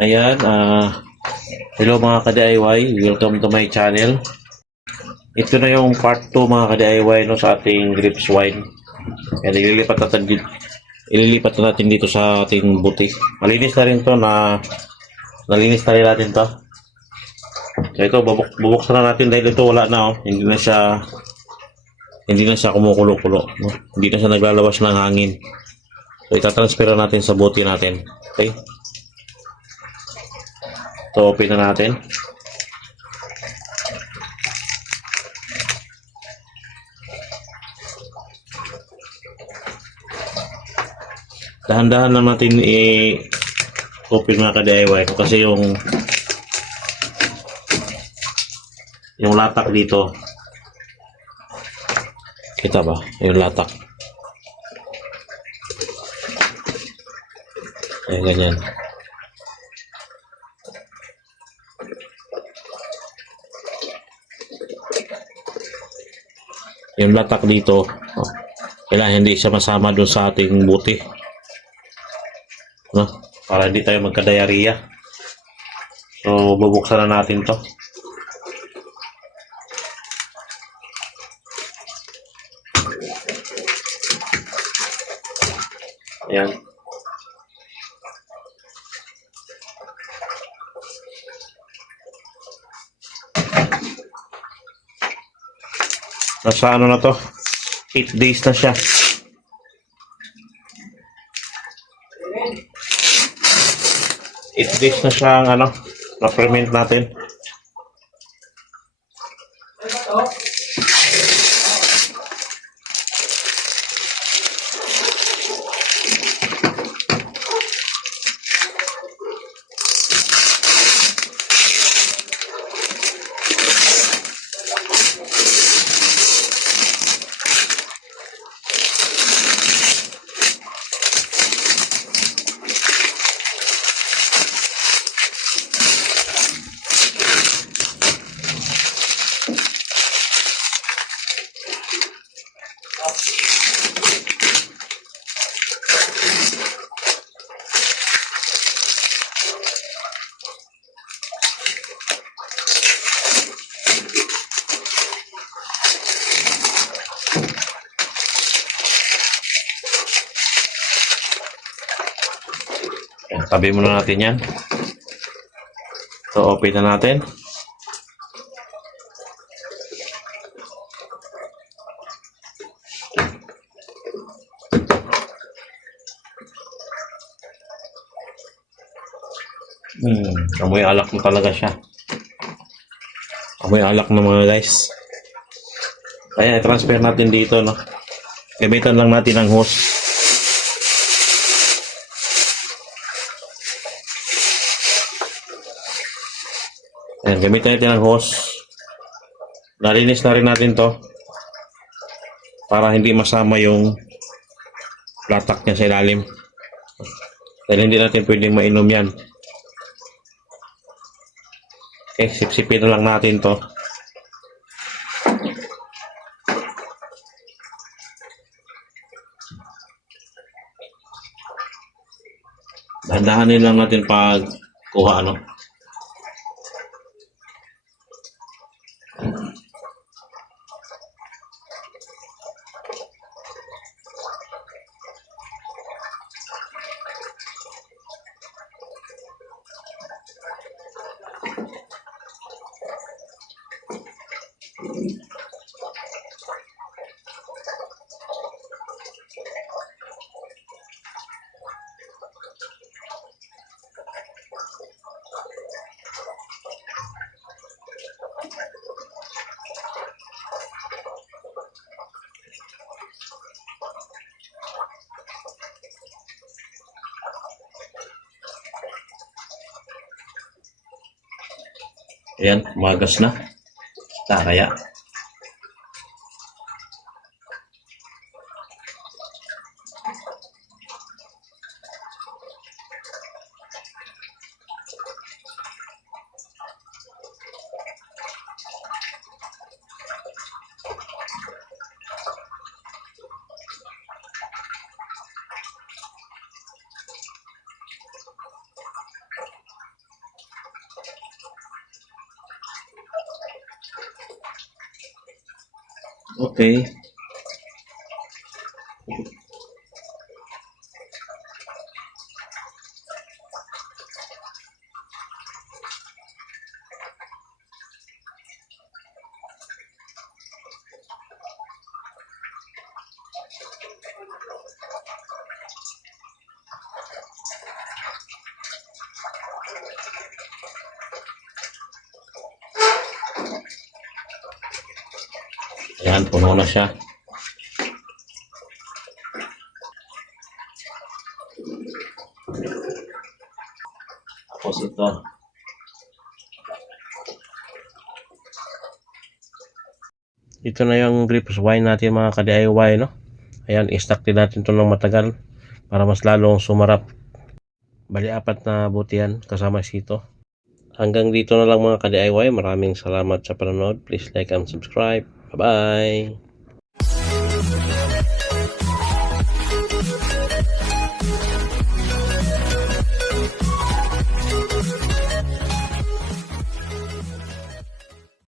Ayan, hello mga ka-DIY, welcome to my channel. Ito na yung part 2 mga ka-DIY no, sa ating grapes wine. Kaya ililipat na natin dito sa ating buti. Malinis na rin to nalinis na rin natin to. So ito, bubuksan na natin dahil ito wala na oh. Hindi na siya kumukulo-kulo. No? Hindi na siya naglalawas ng hangin. So itatransfer natin sa buti natin. Okay? So open na natin. Dahan-dahan lang natin open mga ka-DIY kasi yung latak dito, kita ba? Yung latak. Ayan, ganyan. Yung latak dito, kailangan hindi siya masama doon sa ating buti. No? Para hindi tayo magka-diarrhea. So, bubuksan na natin to. Ayan. Nasa ano na to? 8 days na siya. 8 days na siyang na-ferment natin. Tabi muna natin yan. So, open na natin. Amoy alak na talaga siya. Amoy alak na mga guys. Ayan, i-transfer natin dito, no? Gamitan lang natin ang hose. Ayan, gamitan natin ang hose. Nalinis na rin natin to para hindi masama yung latak niya sa ilalim. Dahil hindi natin pwedeng mainom yan. Okay, sipsipin na lang natin to. Dahan-dahanin lang natin pag kuha Ayan, umagas na. Kita kaya. Okay. Ayan, puno na siya. Tapos ito. Ito na yung grapes wine natin mga ka-DIY, no? Ayan, i-stack din natin ito ng matagal para mas lalong sumarap. Bali, 4 na buti yan kasama sito. Hanggang dito na lang mga ka-DIY. Maraming salamat sa panonood. Please like and subscribe. Bye-bye!